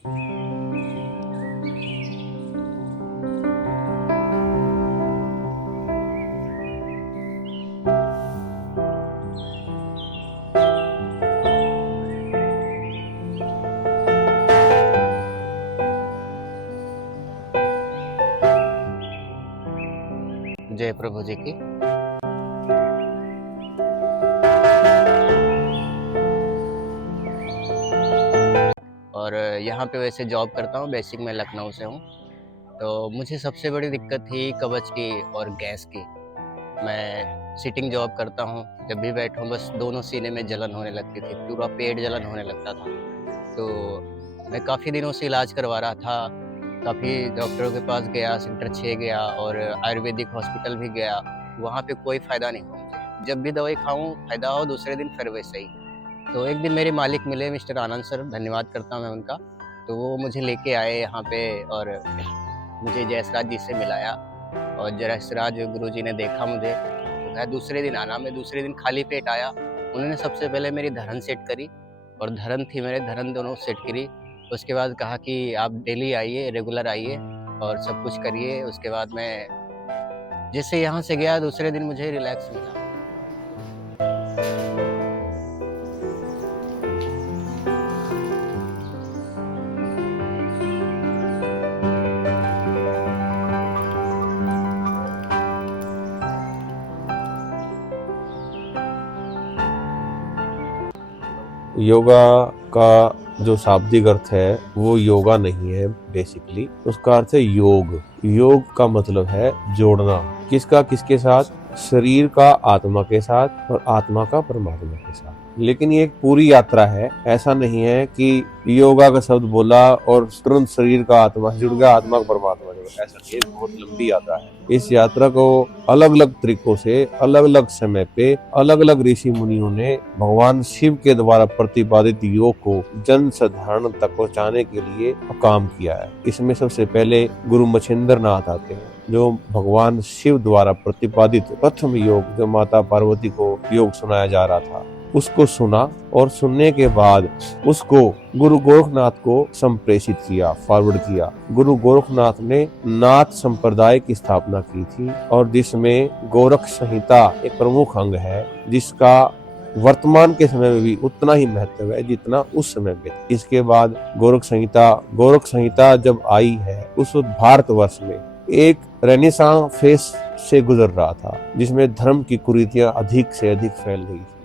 जय प्रभु जी की। और यहाँ पे वैसे जॉब करता हूँ, बेसिक मैं लखनऊ से हूँ। तो मुझे सबसे बड़ी दिक्कत थी कवच की और गैस की। मैं सिटिंग जॉब करता हूँ, जब भी बैठूँ बस दोनों सीने में जलन होने लगती थी, पूरा पेट जलन होने लगता था। तो मैं काफ़ी दिनों से इलाज करवा रहा था, काफ़ी डॉक्टरों के पास गया, सेक्टर 6 गया और आयुर्वेदिक हॉस्पिटल भी गया, वहाँ पे कोई फ़ायदा नहीं हुआ मुझे। जब भी दवाई खाऊँ फ़ायदा हो, दूसरे दिन फिर वैसे ही। तो एक दिन मेरे मालिक मिले, मिस्टर आनंद सर, धन्यवाद करता हूँ मैं उनका। तो वो मुझे लेके आए यहाँ पे और मुझे जयसराज जी से मिलाया और जयसराज गुरुजी ने देखा मुझे, तो कहा दूसरे दिन आना। मैं दूसरे दिन खाली पेट आया। उन्होंने सबसे पहले मेरी धड़न सेट करी और धड़न थी मेरे, धड़न दोनों सेट करी। उसके बाद कहा कि आप डेली आइए, रेगुलर आइए और सब कुछ करिए। उसके बाद मैं जैसे यहाँ से गया, दूसरे दिन मुझे रिलैक्स मिला। योगा का जो शाब्दिक अर्थ है वो योगा नहीं है, बेसिकली उसका अर्थ है योग। योग का मतलब है जोड़ना, किसका किसके साथ? शरीर का आत्मा के साथ और आत्मा का परमात्मा के साथ। लेकिन ये एक पूरी यात्रा है, ऐसा नहीं है कि योगा का शब्द बोला और तुरंत शरीर का आत्मा से जुड़ गया, आत्मा का परमात्मा जुड़ गया। ऐसा नहीं, एक बहुत लंबी यात्रा है। इस यात्रा को अलग अलग तरीकों से, अलग अलग समय पे, अलग अलग ऋषि मुनियों ने भगवान शिव के द्वारा प्रतिपादित योग को जन साधारण तक पहुंचाने के लिए काम किया है। इसमें सबसे पहले गुरु मच्छिंद्र नाथ आते हैं, जो भगवान शिव द्वारा प्रतिपादित प्रथम योग, जो माता पार्वती को योग सुनाया जा रहा था, उसको सुना और सुनने के बाद उसको गुरु गोरखनाथ को संप्रेषित किया, फॉरवर्ड किया। गुरु गोरखनाथ ने नाथ संप्रदाय की स्थापना की थी और जिसमें गोरख संहिता एक प्रमुख अंग है, जिसका वर्तमान के समय में भी उतना ही महत्व है जितना उस समय में। इसके बाद गोरख संहिता जब आई है, उस भारतवर्ष में एक रेनेसां फेस से गुजर रहा था, जिसमें धर्म की कुरीतियां अधिक से अधिक फैल गई थी।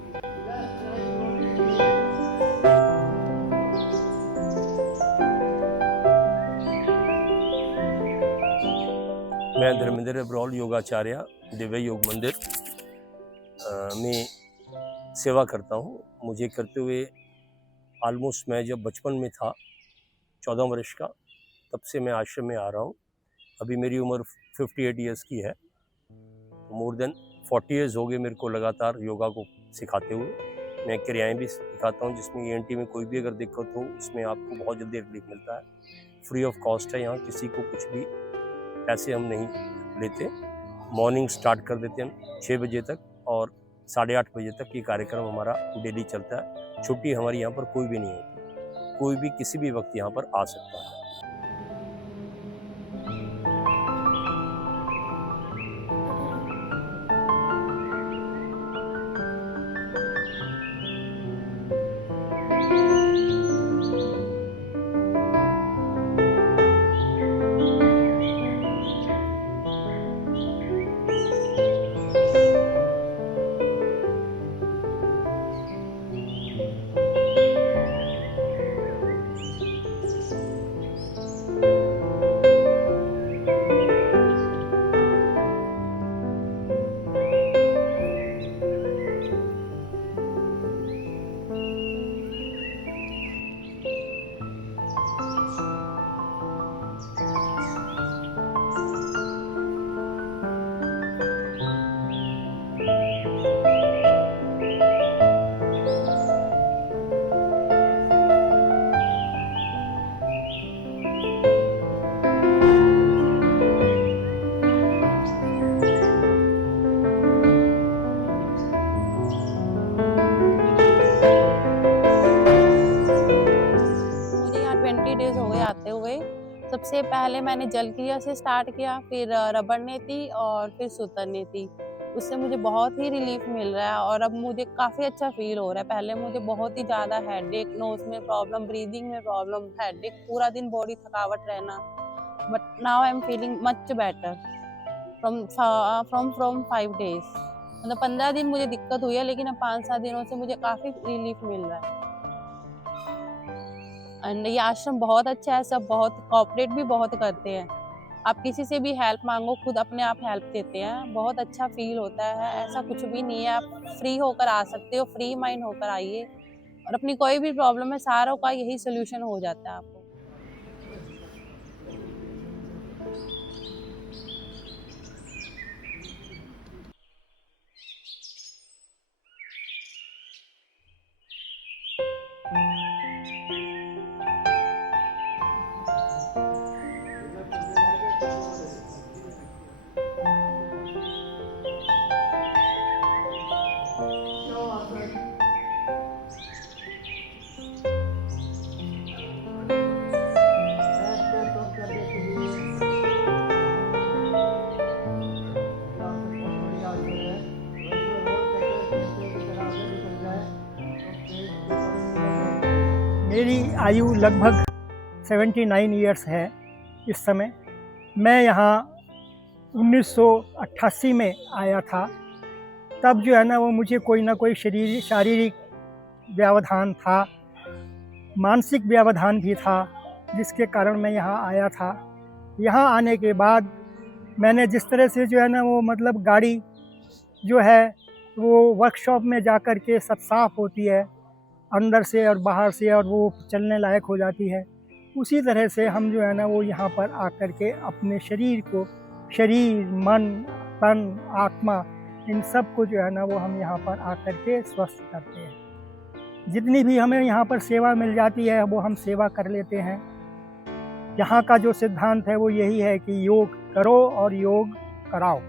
मैं धर्मेंद्र अब्रोल योगाचार्य दिव्य योग मंदिर में सेवा करता हूँ। मुझे करते हुए ऑलमोस्ट, मैं जब बचपन में था 14 वर्ष का, तब से मैं आश्रम में आ रहा हूँ। अभी मेरी उम्र 58 ईयर्स की है। मोर देन 40 ईयर्स हो गए मेरे को लगातार योगा को सिखाते हुए। मैं क्रियाएँ भी सिखाता हूँ, जिसमें ENT में कोई भी अगर दिक्कत हो उसमें आपको बहुत जल्दी रिलीफ मिलता है। फ्री ऑफ कॉस्ट है, यहाँ किसी को कुछ भी पैसे हम नहीं लेते। मॉर्निंग स्टार्ट कर देते हैं हम 6 बजे तक और 8:30 बजे तक ये कार्यक्रम हमारा डेली चलता है। छुट्टी हमारी यहाँ पर कोई भी नहीं होती, कोई भी किसी भी वक्त यहाँ पर आ सकता है। सबसे पहले मैंने जल क्रिया से स्टार्ट किया, फिर रबड़ नेती और फिर सूतन नेती। उससे मुझे बहुत ही रिलीफ मिल रहा है और अब मुझे काफ़ी अच्छा फील हो रहा है। पहले मुझे बहुत ही ज़्यादा हेडेक, नोज़ में प्रॉब्लम, ब्रीदिंग में प्रॉब्लम, हेडेक, पूरा दिन बॉडी थकावट रहना, but now I am feeling much better from 5 days. मतलब 15 दिन मुझे दिक्कत हुई है, लेकिन अब 5-7 दिनों से मुझे काफ़ी रिलीफ मिल रहा है। एंड ये आश्रम बहुत अच्छा है, सब बहुत कोऑपरेट भी बहुत करते हैं। आप किसी से भी हेल्प मांगो, खुद अपने आप हेल्प देते हैं। बहुत अच्छा फील होता है, ऐसा कुछ भी नहीं है। आप फ्री होकर आ सकते हो, फ्री माइंड होकर आइए और अपनी कोई भी प्रॉब्लम है, सारों का यही सोल्यूशन हो जाता है आपको। मेरी आयु लगभग 79 ईयर्स है इस समय। मैं यहाँ 1988 में आया था। तब जो है ना वो मुझे कोई ना कोई शारीरिक व्यवधान था, मानसिक व्यवधान भी था, जिसके कारण मैं यहाँ आया था। यहाँ आने के बाद मैंने जिस तरह से जो है ना वो मतलब गाड़ी जो है वो वर्कशॉप में जा कर के सब साफ़ होती है अंदर से और बाहर से, और वो चलने लायक हो जाती है, उसी तरह से हम जो है ना वो यहाँ पर आकर के अपने शरीर को, शरीर, मन, तन, आत्मा, इन सब को जो है ना वो हम यहाँ पर आकर के स्वस्थ करते हैं। जितनी भी हमें यहाँ पर सेवा मिल जाती है वो हम सेवा कर लेते हैं। यहाँ का जो सिद्धांत है वो यही है कि योग करो और योग कराओ।